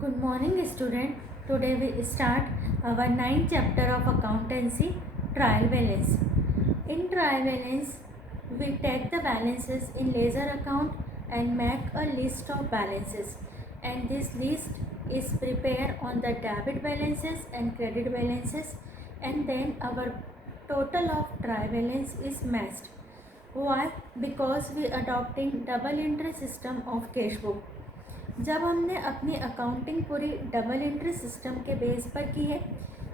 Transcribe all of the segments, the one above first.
Good morning, student. Today we start our ninth chapter of accountancy, trial balance. In trial balance, we take the balances in ledger account and make a list of balances. And this list is prepared on the debit balances and credit balances, and then our total of trial balance is matched. Why? Because we adopting double entry system of cash book. जब हमने अपनी accounting पूरी double entry system के base पर की है,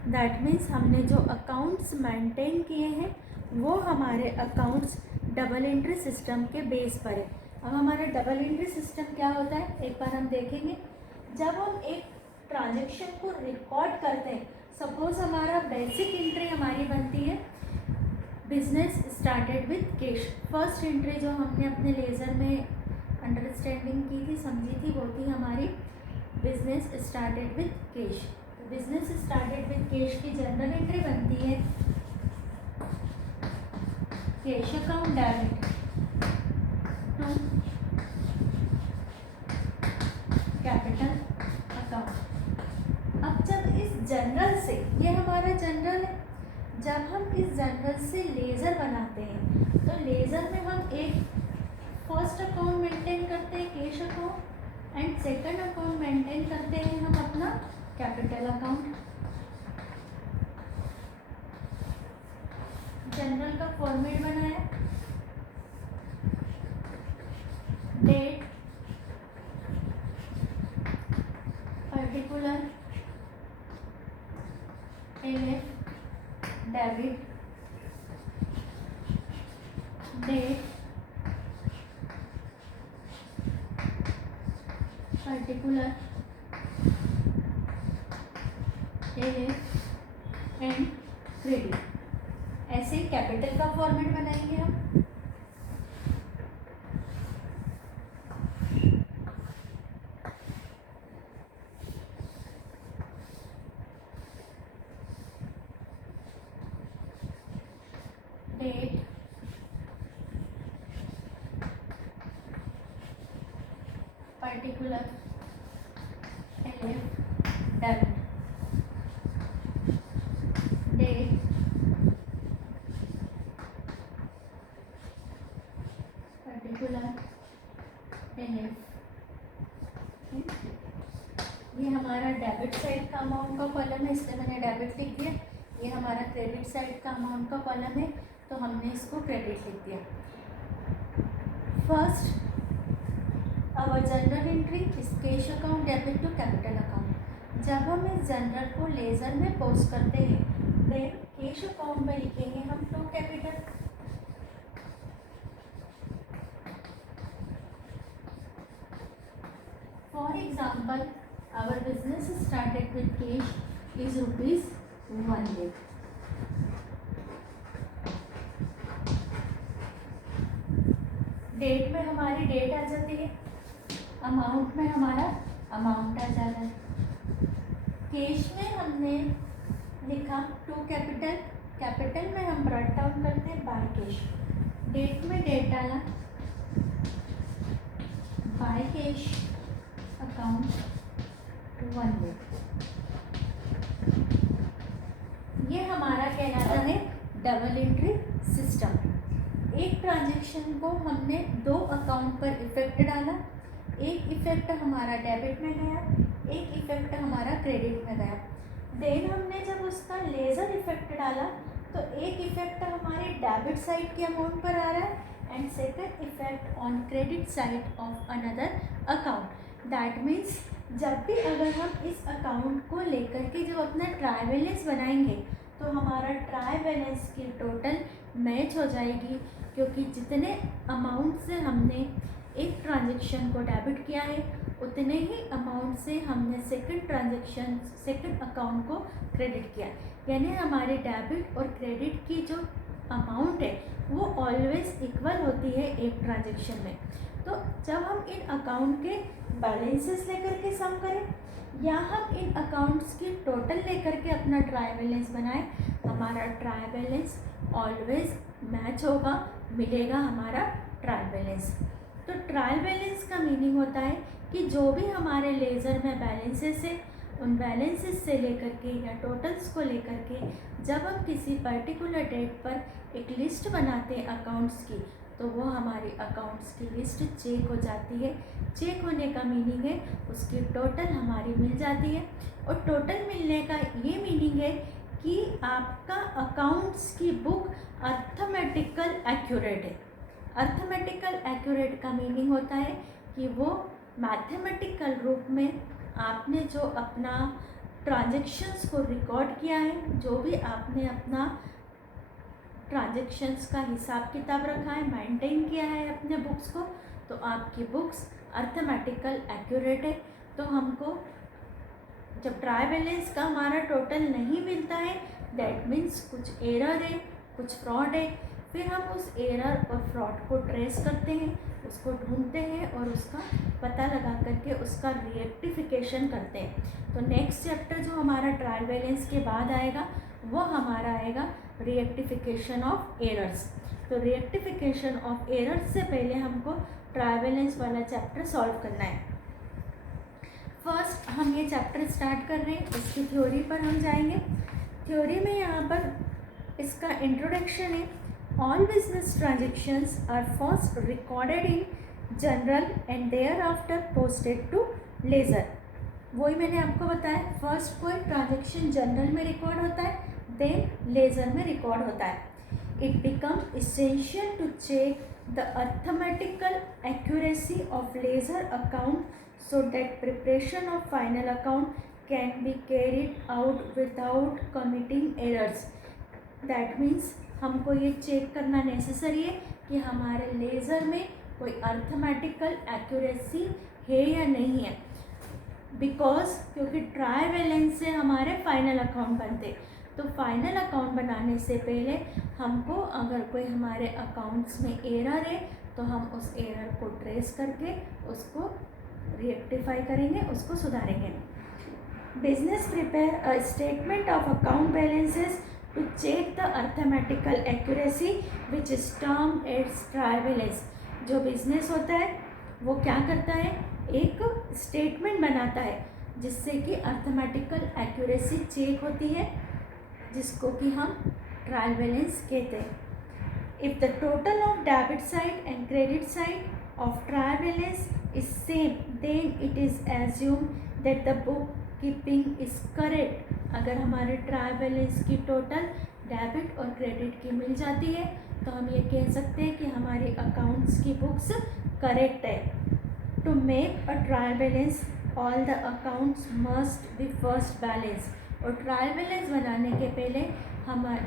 that means हमने जो अकाउंट्स मेंटेन किए हैं वो हमारे अकाउंट्स डबल एंट्री सिस्टम के बेस पर है। अब हमारा डबल एंट्री सिस्टम क्या होता है, एक बार हम देखेंगे। जब हम एक ट्रांजेक्शन को रिकॉर्ड करते हैं, सपोज हमारा बेसिक एंट्री हमारी बनती है business started with cash. First entry जो हमने अपने लेजर में अंडरस्टैंडिंग की थी, समझी थी, वो थी हमारी business started with cash. Business started with cash की जनरल एंट्री बनती है cash account debit to capital account. अब जब इस जनरल से, ये हमारा जनरल है, जब हम इस जनरल से लेजर बनाते हैं तो लेजर में हम एक फर्स्ट अकाउंट मेंटेन करते हैं cash account and second account maintain करते हैं हम अपना कैपिटल अकाउंट। जनरल का फॉर्मेट बनाया, date, particular, LF, debit, date, particular, LF and credit. ऐसे ही कैपिटल का फॉर्मेट बनाएंगे हम। Date, particular, LF, debit, date, particular, LF. ये हमारा डेबिट साइड का अमाउंट का कॉलम है, इसलिए मैंने डेबिट लिख दिया। ये हमारा क्रेडिट साइड का अमाउंट का कॉलम है, तो हमने इसको क्रेडिट लिख दिया। First our journal entry is cash account debit to capital account. जब हम इस जनरल को लेजर में पोस्ट करते हैं, देन कैश अकाउंट में लिखेंगे हम to capital. For example, our business started with cash is ₹1 lakh। Date में हमारी डेट आ जाती है, अमाउंट में हमारा अमाउंट आ जा रहा है। कैश में हमने लिखा टू कैपिटल, कैपिटल में हम ब्रॉट डाउन करते हैं बाय कैश। डेट में डेट डाला बाय कैश अकाउंट 1 lakh। ये हमारा कहलाता है डबल एंट्री सिस्टम। एक ट्रांजेक्शन को हमने दो अकाउंट पर इफेक्ट डाला, एक इफेक्ट हमारा डेबिट में गया, एक इफेक्ट हमारा क्रेडिट में गया। देन हमने जब उसका लेजर इफेक्ट डाला तो एक इफेक्ट हमारे डेबिट साइड के अमाउंट पर आ रहा है and second effect on credit side of another account. That means जब भी अगर हम इस अकाउंट को लेकर के जब अपना ट्रायल बैलेंस बनाएंगे तो हमारा ट्रायल बैलेंस की टोटल मैच हो जाएगी, क्योंकि जितने अमाउंट से हमने एक ट्रांजेक्शन को डेबिट किया है उतने ही अमाउंट से हमने सेकंड अकाउंट को क्रेडिट किया। यानी हमारे डेबिट और क्रेडिट की जो अमाउंट है वो ऑलवेज इक्वल होती है एक ट्रांजेक्शन में। तो जब हम इन अकाउंट के बैलेंसेस लेकर के सम करें या हम इन अकाउंट्स की टोटल लेकर के अपना ट्रायल बैलेंस बनाएं, हमारा ट्रायल बैलेंस ऑलवेज मैच होगा, मिलेगा हमारा ट्रायल बैलेंस। तो ट्रायल बैलेंस का मीनिंग होता है कि जो भी हमारे लेज़र में बैलेंसेस है, उन बैलेंसेस से लेकर के या टोटल्स को लेकर के जब हम किसी पर्टिकुलर डेट पर एक लिस्ट बनाते हैं अकाउंट्स की, तो वो हमारी अकाउंट्स की लिस्ट चेक हो जाती है। चेक होने का मीनिंग है उसकी टोटल हमारी मिल जाती है, और टोटल मिलने का ये मीनिंग है कि आपका अकाउंट्स की बुक अर्थमेटिकल एक्यूरेट है। अर्थमेटिकल एक्यूरेट का मीनिंग होता है कि वो मैथमेटिकल रूप में आपने जो अपना ट्रांजैक्शंस को रिकॉर्ड किया है, जो भी आपने अपना ट्रांजैक्शंस का हिसाब किताब रखा है, मेंटेन किया है अपने बुक्स को, तो आपकी बुक्स अर्थमेटिकल एक्यूरेट है। तो हमको जब ट्राई बैलेंस का हमारा टोटल नहीं मिलता है, दैट मीन्स कुछ एरर है, कुछ फ्रॉड है। फिर हम उस एरर और फ्रॉड को ट्रेस करते हैं, उसको ढूंढते हैं और उसका पता लगा करके उसका रिएक्टिफिकेशन करते हैं। तो नेक्स्ट चैप्टर जो हमारा ट्रायल बैलेंस के बाद आएगा वो हमारा आएगा रिएक्टिफिकेशन ऑफ एरर्स। तो रिएक्टिफिकेशन ऑफ एरर्स से पहले हमको ट्रायल बैलेंस वाला चैप्टर सॉल्व करना है। फर्स्ट हम ये चैप्टर स्टार्ट कर रहे हैं, इसकी थ्योरी पर हम जाएंगे। थ्योरी में यहाँ पर इसका इंट्रोडक्शन है। All business transactions are first recorded in journal and thereafter posted to ledger. वही मैंने आपको बताया, फर्स्ट कोई ट्रांजेक्शन जनरल में रिकॉर्ड होता है, देन लेज़र में रिकॉर्ड होता है। It become essential to check the arithmetical accuracy of ledger account so that preparation of final account can be carried out without committing errors. That means हमको ये check करना necessary है कि हमारे laser में कोई अर्थमेटिकल एक्यूरेसी है या नहीं है, बिकॉज क्योंकि ट्राई बैलेंस से हमारे फाइनल अकाउंट बनते। तो फाइनल अकाउंट बनाने से पहले हमको अगर कोई हमारे अकाउंट्स में एरर है तो हम उस एरर को ट्रेस करके उसको रिएक्टिफाई करेंगे, उसको सुधारेंगे। Business prepare a statement of account balances to check the arithmetical accuracy which is term as trial balance. जो बिजनेस होता है वो क्या करता है, एक स्टेटमेंट बनाता है जिससे कि अर्थमेटिकल एक्यूरेसी चेक होती है, जिसको कि हम ट्रायल बैलेंस कहते हैं। If the total of debit side and credit side of trial balance is same, then it is assumed that the bookkeeping is correct. अगर हमारे ट्रायल बैलेंस की टोटल डेबिट और क्रेडिट की मिल जाती है तो हम ये कह सकते हैं कि हमारी अकाउंट्स की बुक्स करेक्ट है। To make a trial balance all the accounts must be first balance. और ट्रायल बैलेंस बनाने के पहले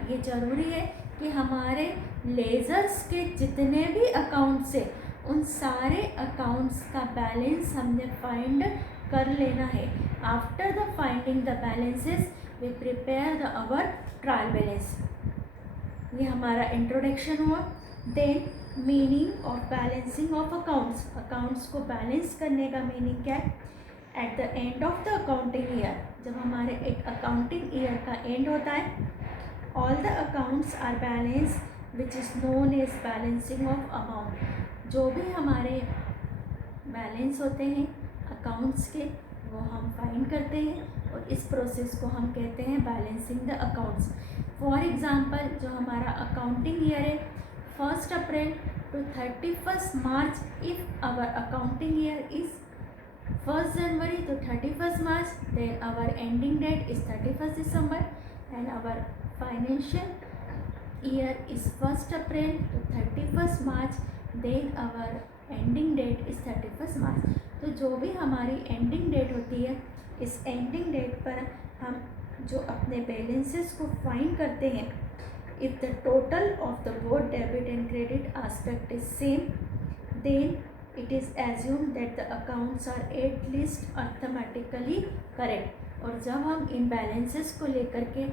ये ज़रूरी है कि हमारे लेज़र्स के जितने भी अकाउंट्स है उन सारे अकाउंट्स का बैलेंस हमने फाइंड कर लेना है। After the finding the balances we prepare the our trial balance. ये हमारा इंट्रोडक्शन हुआ। Then meaning of balancing of accounts. Accounts को बैलेंस करने का मीनिंग क्या है? At the end of the accounting year, जब हमारे एक अकाउंटिंग ईयर का एंड होता है, all the accounts are balance which is known as balancing of amount. जो भी हमारे बैलेंस होते हैं अकाउंट्स के वो हम फाइंड करते हैं और इस प्रोसेस को हम कहते हैं balancing the accounts. For example जो हमारा अकाउंटिंग ईयर है 1 April to 31 March, if our accounting year is 1 January to 31 March, then our ending date is 31 December and our financial year is 1 April to 31 March, then our ending date is 31 March। तो जो भी हमारी ending date होती है, इस ending date पर हम जो अपने बैलेंसेस को फाइंड करते हैं, if the total of the both debit and credit aspect is same, then it is assumed that the accounts are at least arithmetically correct। और जब हम इन बैलेंसेस को लेकर के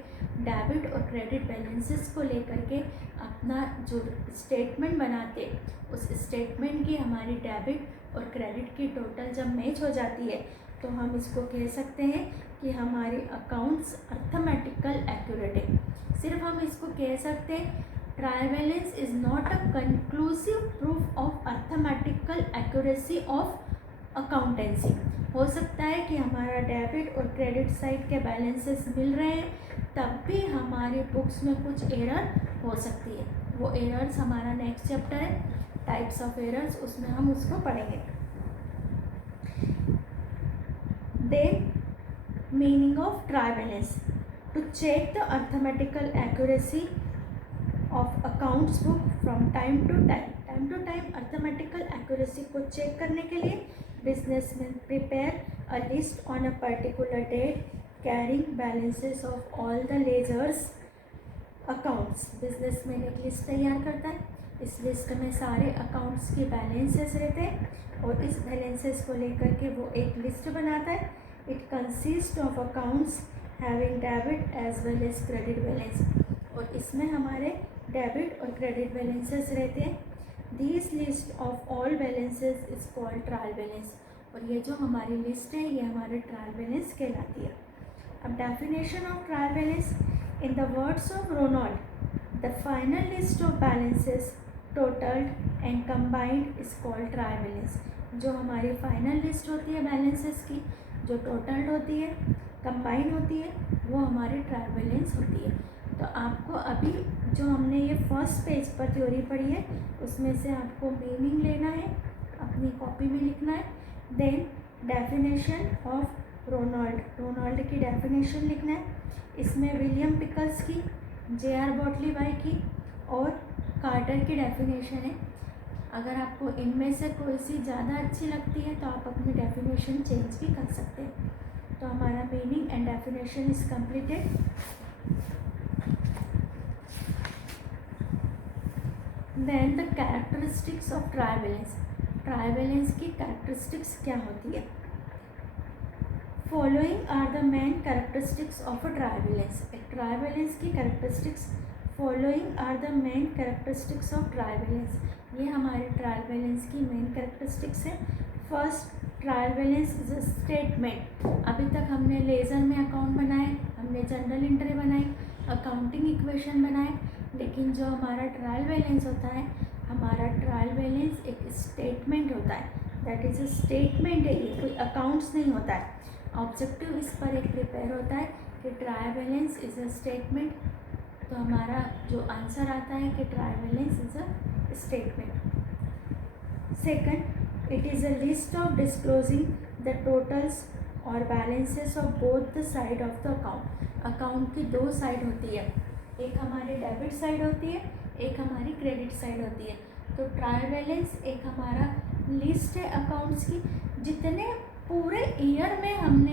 डेबिट और क्रेडिट बैलेंसेस को लेकर के अपना जो स्टेटमेंट बनाते, उस स्टेटमेंट की हमारी डेबिट और क्रेडिट की टोटल जब मैच हो जाती है तो हम इसको कह सकते हैं कि हमारे अकाउंट्स अर्थमेटिकल एक्यूरेट है। सिर्फ हम इसको कह सकते हैं trial balance is not a conclusive proof of arithmetical accuracy of accountancy. हो सकता है कि हमारा डेबिट और क्रेडिट साइड के बैलेंसेस मिल रहे हैं, तब भी हमारी बुक्स में कुछ एरर हो सकती है। वो एरर्स हमारा नेक्स्ट चैप्टर है, टाइप्स ऑफ एरर्स, उसमें हम उसको पढ़ेंगे। Then meaning of trial balance, to check the arithmetical accuracy of accounts book from time to time arithmetical accuracy को चेक करने के लिए businessman prepare a list on a particular date carrying balances of all the ledgers accounts. Businessman एक list तैयार करता है, इस list में सारे अकाउंट्स के बैलेंसेस रहते हैं और इस बैलेंसेस को लेकर के वो एक लिस्ट बनाता है। It consist of accounts having debit as well as credit balance, और इसमें हमारे डेबिट और क्रेडिट बैलेंसेस रहते हैं। This list of all balances is called trial balance, और ये जो हमारी लिस्ट है ये हमारे ट्रायल बैलेंस कहलाती है। अब definition of trial balance, in the words of Ronald, the final list of balances totalled and combined is called trial balance. जो हमारी फाइनल लिस्ट होती है बैलेंसेस की, जो टोटल्ड होती है, कंबाइन होती है, वो हमारी ट्रायल बैलेंस होती है। तो आपको अभी जो हमने ये फर्स्ट पेज पर थ्योरी पढ़ी है, उसमें से आपको मीनिंग लेना है, अपनी कॉपी में लिखना है। देन डेफिनेशन ऑफ रोनाल्ड की डेफिनेशन लिखना है। इसमें विलियम पिकल्स की, J.R. बॉटली बाई की और कार्टर की डेफिनेशन है। अगर आपको इनमें से कोई सी ज़्यादा अच्छी लगती है तो आप अपनी डेफिनेशन चेंज भी कर सकते हैं। तो हमारा meaning and definition is completed. Then the characteristics of trial balance, trial balance की कैरेक्टरिस्टिक्स क्या होती है। Following are the main characteristics of a trial balance. एक ट्रायल बैलेंस की characteristics, following are the main characteristics of trial balance, ये हमारे trial balance की main characteristics है। First, trial balance is a statement. अभी तक हमने लेजर में अकाउंट बनाए, हमने जनरल एंट्री बनाई, अकाउंटिंग इक्वेशन बनाए, लेकिन जो हमारा ट्रायल बैलेंस होता है, हमारा ट्रायल बैलेंस एक स्टेटमेंट होता है। दैट इज़ अ स्टेटमेंट है, ये कोई अकाउंट्स नहीं होता है। ऑब्जेक्टिव इस पर एक प्रिपेयर होता है कि trial balance is a statement, तो हमारा जो आंसर आता है कि trial balance is a statement. Second, it is a list of disclosing the totals और balances of both the side of the account. Account की दो साइड होती है, एक हमारी डेबिट साइड होती है, एक हमारी क्रेडिट साइड होती है। तो ट्रायल बैलेंस एक हमारा लिस्ट है अकाउंट्स की, जितने पूरे ईयर में हमने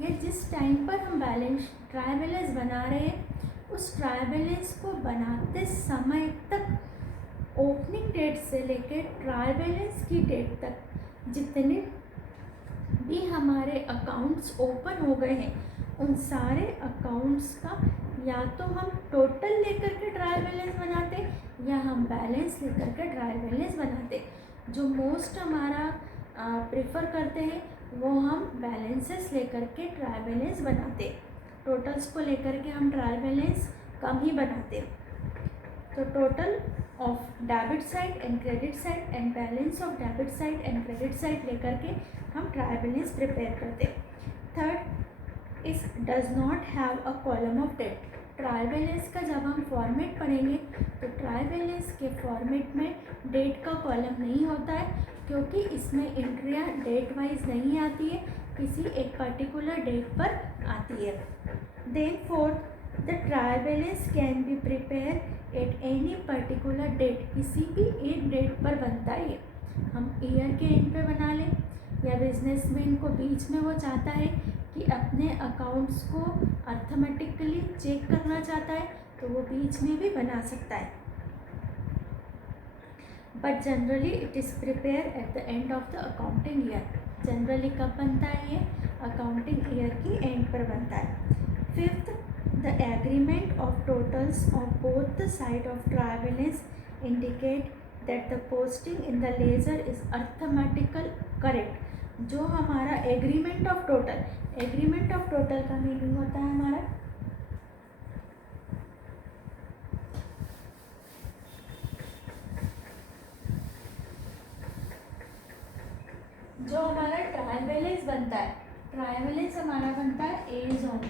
या जिस टाइम पर हम ट्रायल बैलेंस बना रहे हैं, उस ट्रायल बैलेंस को बनाते समय तक ओपनिंग डेट से लेकर ट्रायल बैलेंस की डेट तक जितने भी हमारे अकाउंट्स ओपन हो गए हैं, उन सारे अकाउंट्स का या तो हम टोटल लेकर के ट्रायल बैलेंस बनाते या हम बैलेंस लेकर के ट्रायल बैलेंस बनाते। जो मोस्ट हमारा प्रेफर करते हैं वो हम बैलेंसेस लेकर के ट्रायल बैलेंस बनाते, टोटल्स को लेकर के हम ट्रायल बैलेंस कम ही बनाते। तो total of debit side and credit side and balance of debit side and credit side लेकर के हम ट्रायल बैलेंस प्रिपेयर करते। Third, this does not have a column of date. Trial balance का जब हम फॉर्मेट पढ़ेंगे तो ट्रायल बैलेंस के फॉर्मेट में डेट का कॉलम नहीं होता है, क्योंकि इसमें एंट्रियाँ डेट वाइज नहीं आती है, किसी एक पर्टिकुलर डेट पर आती है। Then fourth, the trial balance can be prepare at any particular date, किसी भी एक डेट पर बनता है। हम ईयर के एंड पे बना लें, या बिजनेसमैन को बीच में वो चाहता है कि अपने अकाउंट्स को अर्थमेटिकली चेक करना चाहता है, तो वो बीच में भी बना सकता है। But generally it is prepare eight the end of the accounting year. Generally कब बनता है ये, अकाउंटिंग ईयर की एंड पर बनता है। Fifth, the agreement of totals of both the side of trial balance indicate that the posting in the ledger is arithmetical correct. जो हमारा agreement of total, agreement of total का meaning होता है हमारा जो हमारा ट्रायल बैलेंस बनता है, ट्रायल बैलेंस हमारा बनता है एज ऑन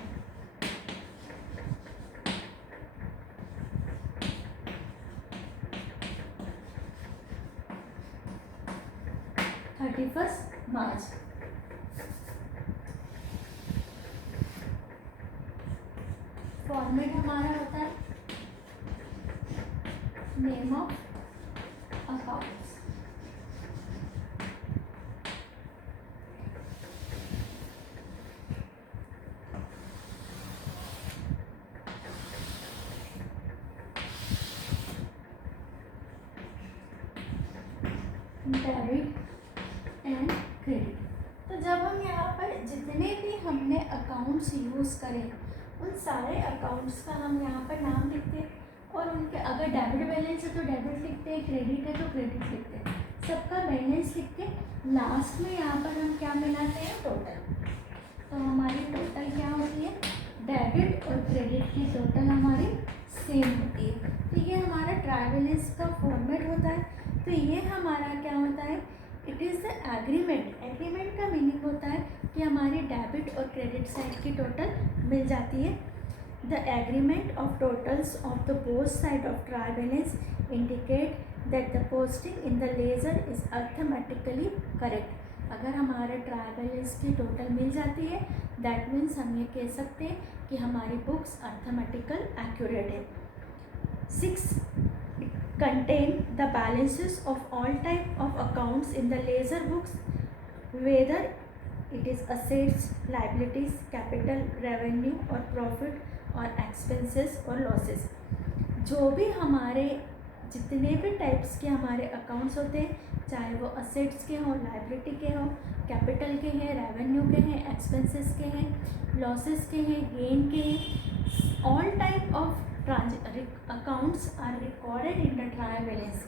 31 मार्च। फॉर्मेट हमारा होता है name of accounts, debit and credit. तो जब हम यहाँ पर जितने भी हमने अकाउंट्स यूज़ करें उन सारे अकाउंट्स का हम यहाँ पर नाम लिखते हैं, और उनके अगर डेबिट बैलेंस है तो डेबिट लिखते हैं, क्रेडिट है तो क्रेडिट लिखते हैं, सबका बैलेंस लिख के लास्ट में यहाँ पर हम क्या मिलाते हैं, टोटल। तो हमारी टोटल क्या होती है, डेबिट और क्रेडिट की टोटल हमारी सेम होती है। तो ये हमारा ट्रायल बैलेंस का फॉर्मेट होता है। तो ये हमारा क्या होता है, it is the agreement. Agreement का मीनिंग होता है कि हमारी डेबिट और क्रेडिट साइड की टोटल मिल जाती है। The agreement of totals of the both side of trial balance indicate that the posting in the ledger is arithmetically correct. अगर हमारे ट्रायल बैलेंस की टोटल मिल जाती है, दैट मीन्स हम ये कह सकते हैं कि हमारी बुक्स अर्थमेटिकल एक्यूरेट है। 6. Contain the balances of all type of accounts in the ledger books, whether it is assets, liabilities, capital, revenue or profit or expenses or losses। जो भी हमारे जितने भी टाइप्स के हमारे अकाउंट्स होते हैं, चाहे वो असेट्स के हों, लाइबिलिटी के हों, कैपिटल के हैं, रेवेन्यू के हैं, एक्सपेंसेस के हैं, लॉसेस के हैं, गेन के हैं, all type of accounts are recorded in the trial balance.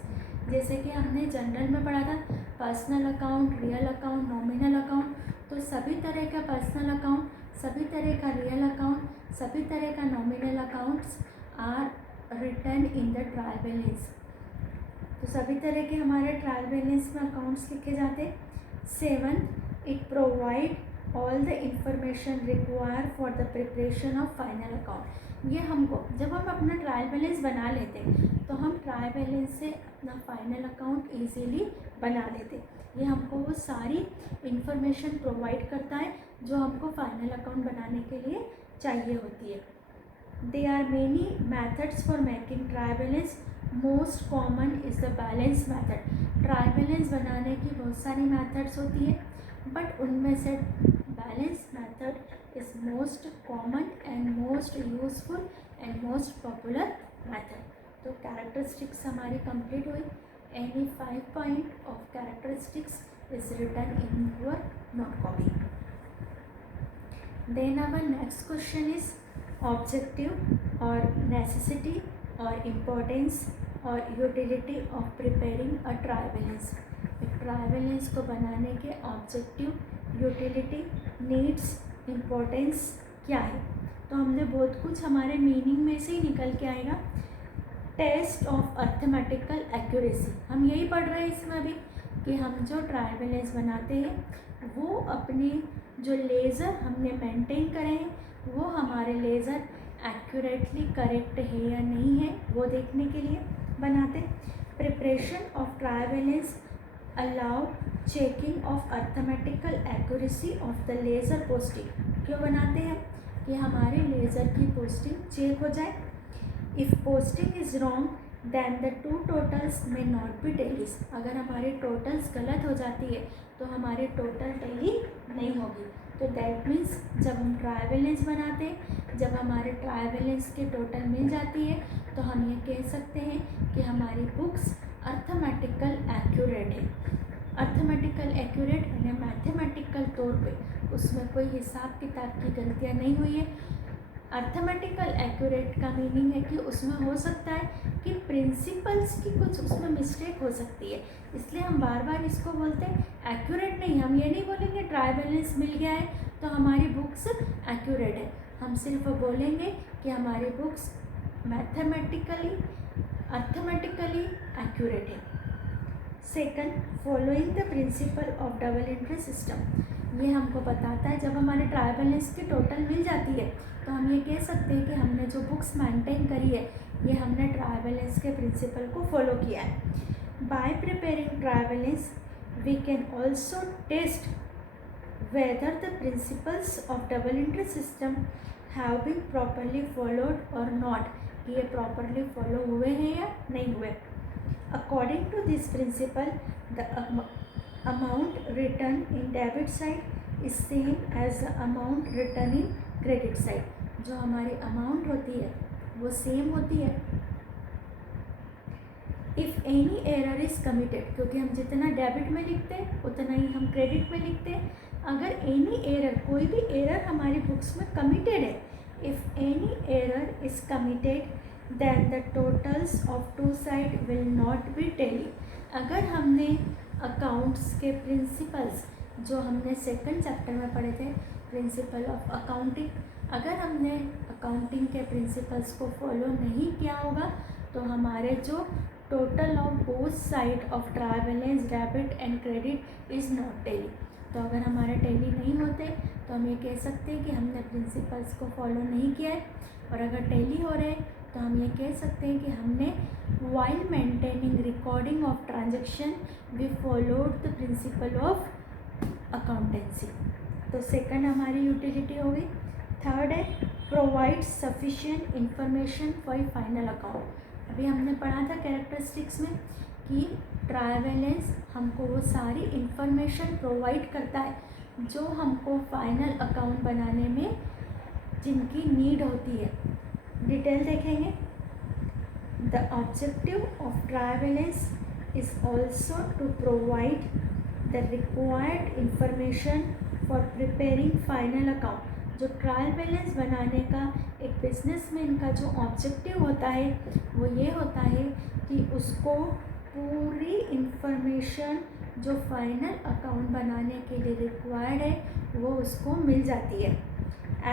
जैसे कि हमने जनरल में पढ़ा था personal account, real account, nominal account. तो सभी तरह का पर्सनल अकाउंट, सभी तरह का रियल अकाउंट, सभी तरह का nominal accounts are return in the trial balance. तो सभी तरह के हमारे ट्रायल बैलेंस में अकाउंट्स लिखे जाते हैं। 7. It provide all the information require for the preparation of final account. ये हमको जब हम अपना ट्रायल बैलेंस बना लेते हैं तो हम ट्रायल बैलेंस से अपना फाइनल अकाउंट इजीली बना लेते हैं। ये हमको वो सारी इंफॉर्मेशन प्रोवाइड करता है जो हमको फाइनल अकाउंट बनाने के लिए चाहिए होती है। There are many methods for making trial balance. Most common is the balance method. Trial balance बनाने की बहुत सारी मेथड्स होती है, बट उनमें से balance method is most common and most useful and most popular method. तो कैरेक्टरिस्टिक्स हमारी कंप्लीट हुई। Any 5 point of characteristics is written in your note copy. Then our next question is objective और necessity और importance और utility of preparing a trial balance. एक trial balance को बनाने के ऑब्जेक्टिव, यूटिलिटी, नीड्स, इम्पोर्टेंस क्या है। तो हमने बहुत कुछ हमारे मीनिंग में से ही निकल के आएगा। टेस्ट ऑफ अर्थमेटिकल एक्यूरेसी, हम यही पढ़ रहे हैं इसमें अभी कि हम जो ट्रायल बैलेंस बनाते हैं वो अपने जो लेज़र हमने मेंटेन करे हैं वो हमारे लेज़र एक्यूरेटली करेक्ट है या नहीं है वो देखने के लिए बनाते। Preparation of trial balance allow checking of arithmetical accuracy of the laser posting. क्यों बनाते हैं कि हमारे लेज़र की पोस्टिंग चेक हो जाए। If posting is wrong then the two totals may not be tallies. अगर हमारी टोटल्स गलत हो जाती है तो हमारी टोटल टेली नहीं होगी। तो दैट मीन्स जब हम ट्रायल बैलेंस बनाते हैं, जब हमारे ट्रायल बैलेंस की टोटल मिल जाती है तो हम ये कह सकते हैं कि हमारी बुक्स अर्थमेटिकल एक्यूरेट है। अर्थमेटिकल एक्यूरेट यानी मैथमेटिकल तौर पे उसमें कोई हिसाब किताब की गलतियाँ नहीं हुई है। अर्थमेटिकल एक्यूरेट का मीनिंग है कि उसमें हो सकता है कि प्रिंसिपल्स की कुछ उसमें मिस्टेक हो सकती है, इसलिए हम बार बार इसको बोलते हैं एक्यूरेट नहीं। हम ये नहीं बोलेंगे ट्रायल बैलेंस मिल गया है तो हमारी बुक्स एक्यूरेट है, हम सिर्फ बोलेंगे कि हमारी बुक्स मैथमेटिकली अर्थमेटिकली एक्यूरेट है। Second, following the principle of double entry system. ये हमको बताता है जब हमारे ट्रायल बैलेंस की टोटल मिल जाती है तो हम ये कह सकते हैं कि हमने जो बुक्स मेंटेन करी है ये हमने ट्रायल बैलेंस के प्रिंसिपल को फॉलो किया है। By preparing trial balance we can also test whether the principles of double entry system have been properly followed or not, कि ये प्रॉपरली फॉलो हुए हैं या नहीं हुए। According to this principle, the amount written in debit side is same as the amount written in credit side. जो हमारी amount होती है वो same होती है। If any error is committed, क्योंकि हम जितना डेबिट में लिखते हैं उतना ही हम क्रेडिट में लिखते हैं, अगर any error, कोई भी error हमारी बुक्स में committed है, if any error is committed then the totals of two side will not be tally। अगर हमने अकाउंट्स के प्रिंसिपल्स जो हमने सेकंड चैप्टर में पढ़े थे, प्रिंसिपल ऑफ अकाउंटिंग, अगर हमने अकाउंटिंग के प्रिंसिपल्स को फॉलो नहीं किया होगा तो हमारे जो total of both side of trial balance debit and credit is not tally. तो अगर हमारे टेली नहीं होते तो हम ये कह सकते हैं कि हमने प्रिंसिपल्स को फॉलो नहीं किया है, और अगर टेली हो रहे तो हम ये कह सकते हैं कि हमने while maintaining recording of transaction we followed the principle of accountancy. तो सेकंड हमारी यूटिलिटी हो गई। थर्ड है provide sufficient information for final account. अभी हमने पढ़ा था कैरेक्टरिस्टिक्स में कि ट्रायल बैलेंस हमको वो सारी इंफॉर्मेशन प्रोवाइड करता है जो हमको फाइनल अकाउंट बनाने में जिनकी नीड होती है। डिटेल देखेंगे। The objective of trial balance is also to provide the required information for preparing final account. जो ट्रायल बैलेंस बनाने का एक बिजनेसमैन का जो ऑब्जेक्टिव होता है वो ये होता है कि उसको पूरी इंफॉर्मेशन जो फाइनल अकाउंट बनाने के लिए रिक्वायर्ड है वो उसको मिल जाती है।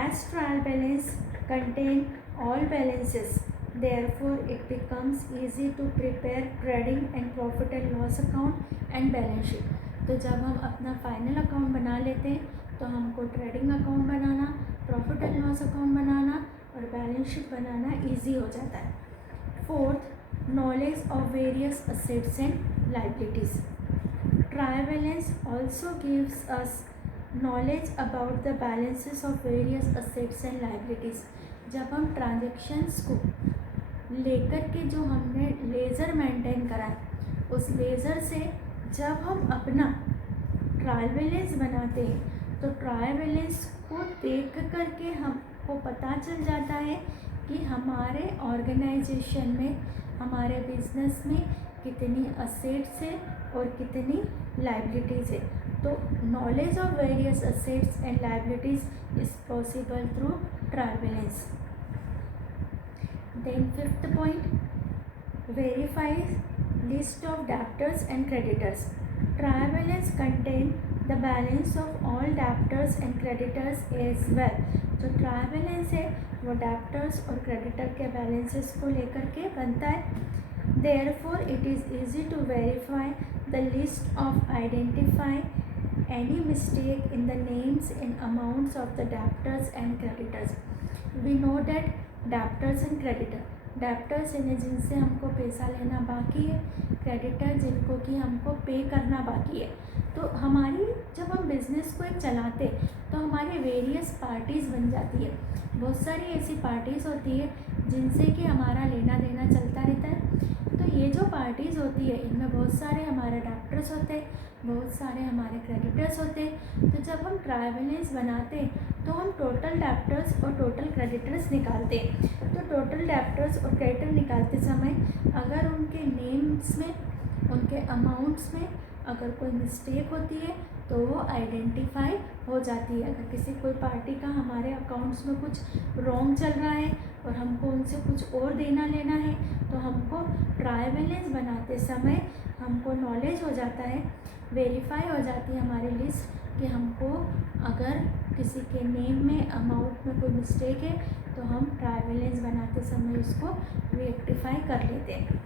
As trial balance contain all balances, therefore it becomes easy to prepare trading and profit and loss account and balance sheet। तो जब हम अपना फाइनल अकाउंट बना लेते हैं तो हमको ट्रेडिंग अकाउंट बनाना, प्रॉफिट एंड लॉस अकाउंट बनाना और बैलेंस शीट बनाना इजी हो जाता है। Fourth, knowledge of various assets and liabilities. Trial balance also gives us knowledge about the balances of various assets and liabilities. जब हम ट्रांजैक्शंस को लेकर के जो हमने लेज़र मेंटेन करा है उस लेज़र से जब हम अपना ट्रायल बैलेंस बनाते हैं तो ट्रायल बैलेंस को देख कर के हमको पता चल जाता है कि हमारे ऑर्गेनाइजेशन में, हमारे बिजनेस में कितनी असेट्स है और कितनी लाइबिलिटीज़ है। तो knowledge of various assets and liabilities is possible through trial balance. Then fifth point, verifies list of debtors and creditors. Trial balance contain the balance of all debtors and creditors as well। जो trial balance है वो debtors और creditor के balances को लेकर के बनता है। Therefore it is easy to verify the list of identify any mistake in the names and amounts of the debtors and creditors। We know that debtors and creditor, debtors यानी जिनसे हमको पैसा लेना बाकी है, क्रेडिटर जिनको कि हमको पे करना बाकी है। तो हमारी जब हम बिज़नेस को एक चलाते तो हमारे वेरियस पार्टीज़ बन जाती है। बहुत सारी ऐसी पार्टीज़ होती है जिनसे कि हमारा लेना देना चलता रहता है। तो ये जो पार्टीज़ होती है इनमें बहुत सारे हमारे डेप्टर्स होते हैं, बहुत सारे हमारे क्रेडिटर्स होते हैं। तो जब हम ट्रायल बैलेंस बनाते हैं तो हम टोटल डेप्टर्स और टोटल क्रेडिटर्स निकालते हैं। तो टोटल डेप्टर्स और क्रेडिटर निकालते समय अगर उनके नेम्स में, उनके अमाउंट्स में अगर कोई मिस्टेक होती है तो वो आइडेंटिफाई हो जाती है। अगर किसी कोई पार्टी का हमारे अकाउंट्स में कुछ रॉन्ग चल रहा है और हमको उनसे कुछ और देना लेना है तो हमको ट्रायल बैलेंस बनाते समय हमको नॉलेज हो जाता है, वेरीफाई हो जाती है हमारी लिस्ट कि हमको अगर किसी के नेम में, अमाउंट में कोई मिस्टेक है तो हम ट्रायल बैलेंस बनाते समय उसको रेक्टिफाई कर लेते हैं।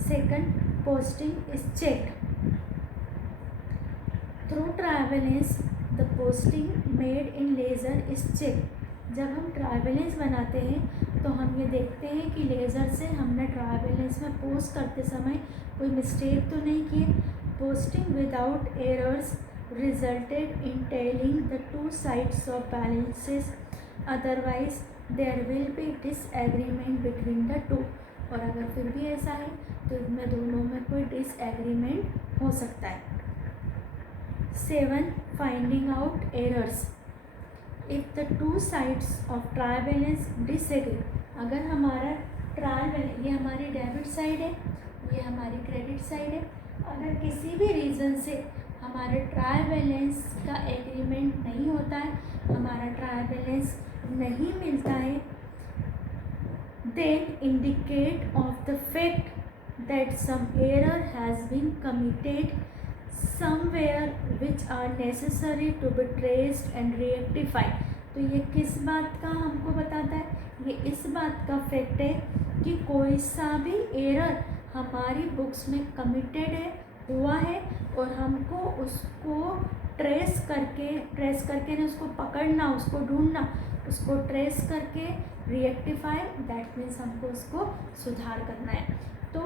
Second, posting is check. Through trial balance the posting made in ledger is check. जब हम ट्रायल बैलेंस बनाते हैं तो हम ये देखते हैं कि लेज़र से हमने ट्रायल बैलेंस में पोस्ट करते समय कोई मिस्टेक तो नहीं किए। Posting without errors resulted in tallying the two sides of balances, otherwise there will be disagreement between the two. और अगर फिर भी ऐसा है तो इनमें दोनों में कोई डिसएग्रीमेंट हो सकता है। 7. Finding out errors. If the two sides of trial balance disagree, अगर हमारा ट्रायल बैलेंस, ये हमारी डेबिट साइड है, ये हमारी क्रेडिट साइड है, अगर किसी भी रीज़न से हमारे ट्रायल बैलेंस का एग्रीमेंट नहीं होता है, हमारा ट्रायल बैलेंस नहीं मिलता है, then indicate of the fact that some error has been committed somewhere which are necessary to be traced and rectified। तो ये किस बात का हमको बताता है? ये इस बात का फैक्ट है कि कोई सा भी एरर हमारी बुक्स में कमिटेड है, हुआ है, और हमको उसको ट्रेस करके ना उसको पकड़ना, उसको ढूंढना, उसको ट्रेस करके रिएक्टिफाई, दैट मीन्स हमको उसको सुधार करना है। तो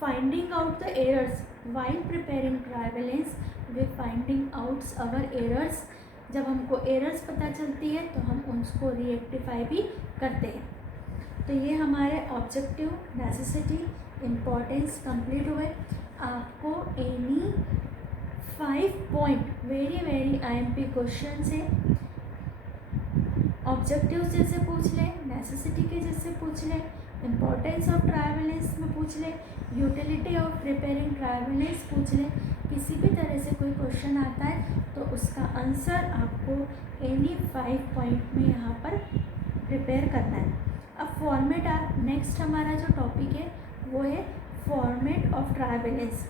finding out the errors while preparing trial balance, way finding outs our errors, जब हमको एरर्स पता चलती है तो हम उसको रिएक्टिफाई भी करते हैं। तो ये हमारे ऑब्जेक्टिव, नेसेसिटी, इम्पोर्टेंस कंप्लीट हुए। आपको any 5 point very IMP question से, ऑब्जेक्टिव जैसे पूछ लें, नेसेसिटी के जैसे पूछ लें, इम्पोर्टेंस ऑफ ट्रायल बैलेंस में पूछ लें, utility of preparing trial balance पूछ लें, किसी भी तरह से कोई क्वेश्चन आता है तो उसका आंसर आपको एनी 5 पॉइंट में यहाँ पर प्रिपेयर करना है। अब फॉर्मेट, नेक्स्ट हमारा जो टॉपिक है वो है format of trial balance.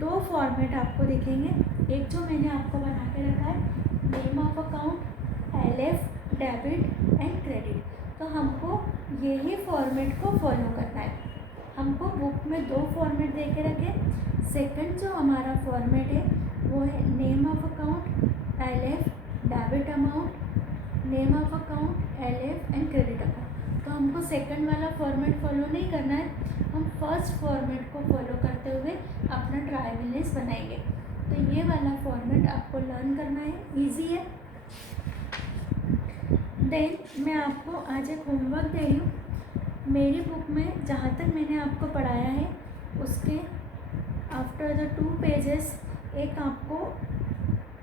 2 format आपको दिखेंगे, एक जो मैंने आपको बना के रखा है name of account, LF, debit and credit. तो हमको यही फॉर्मेट को फॉलो करना है। हमको बुक में 2 फॉर्मेट दे के रखे। सेकंड जो हमारा फॉर्मेट है वो है name of account, LF, debit amount, name of account, LF and credit account. तो हमको सेकंड वाला फॉर्मेट फॉलो नहीं करना है, हम फर्स्ट फॉर्मेट को फॉलो करते हुए अपना ट्रायल बैलेंस बनाएंगे। तो ये वाला फॉर्मेट आपको लर्न करना है, ईजी है। देन मैं आपको आज एक होमवर्क दे रही हूँ। मेरी बुक में जहाँ तक मैंने आपको पढ़ाया है उसके आफ्टर द 2 पेजेस एक आपको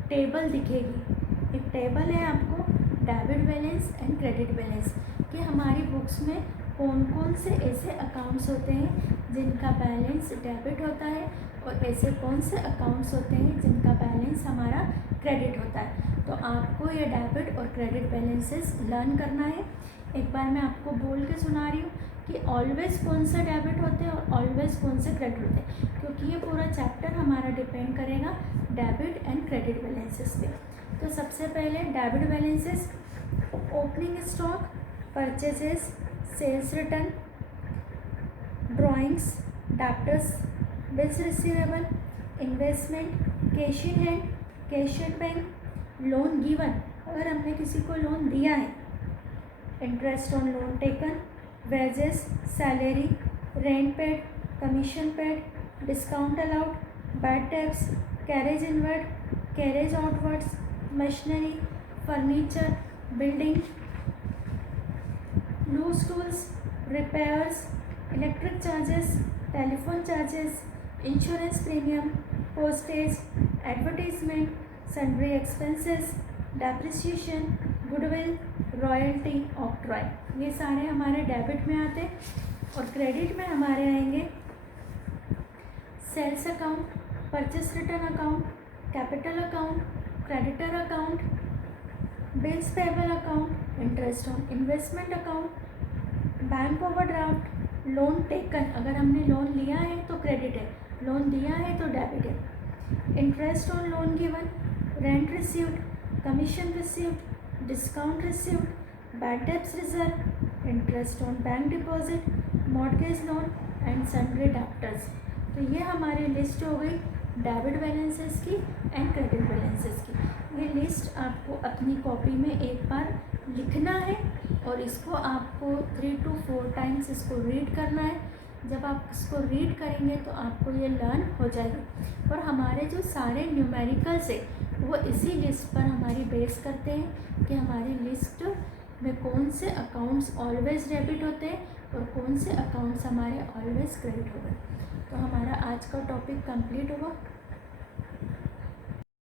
टेबल दिखेगी। एक टेबल है आपको debit balance and credit balance कि हमारी बुक्स में कौन कौन से ऐसे अकाउंट्स होते हैं जिनका बैलेंस डेबिट होता है और ऐसे कौन से अकाउंट्स होते हैं जिनका बैलेंस हमारा क्रेडिट होता है। तो आपको ये डेबिट और क्रेडिट बैलेंसेस लर्न करना है। एक बार मैं आपको बोल के सुना रही हूँ कि ऑलवेज़ कौन सा डेबिट होते हैं और ऑलवेज़ कौन से क्रेडिट होते हैं, क्योंकि ये पूरा चैप्टर हमारा डिपेंड करेगा डेबिट एंड क्रेडिट बैलेंसेस पे। तो सबसे पहले debit balances, opening stock, purchases, sales return, drawings, debtors, bills receivable, investment, cash in hand, cash at bank, loan given, अगर हमने किसी को लोन दिया है, interest on loan taken, wages, salary, rent paid, commission paid, discount allowed, bad debts, carriage inward, carriage outwards, machinery, furniture, building, loose tools, repairs, electric charges, telephone charges, insurance premium, postage, advertisement, sundry expenses, depreciation, goodwill, royalty, octroi, ये सारे हमारे debit में आते हैं। और credit में हमारे आएंगे sales account, purchase return account, capital account, creditor account, bills payable account, interest on investment account, bank overdraft, loan taken, अगर हमने लोन लिया है तो क्रेडिट है, लोन दिया है तो डेबिट है, interest on loan given, rent received, commission received, discount received, bad debts reserve, interest on bank deposit, mortgage loan and sundry debtors. तो ये हमारी लिस्ट हो गई डेबिट बैलेंसेस की एंड क्रेडिट बैलेंसेस की। ये लिस्ट आपको अपनी कॉपी में एक बार लिखना है और इसको आपको 3 to 4 टाइम्स इसको रीड करना है। जब आप इसको रीड करेंगे तो आपको ये लर्न हो जाएगी। और हमारे जो सारे न्यूमेरिकल्स है वो इसी लिस्ट पर हमारी बेस करते हैं कि हमारी लिस्ट में कौन से अकाउंट्स ऑलवेज डेबिट होते हैं और कौन से अकाउंट्स हमारे ऑलवेज क्रेडिट हो गए। तो हमारा आज का टॉपिक कंप्लीट हुआ।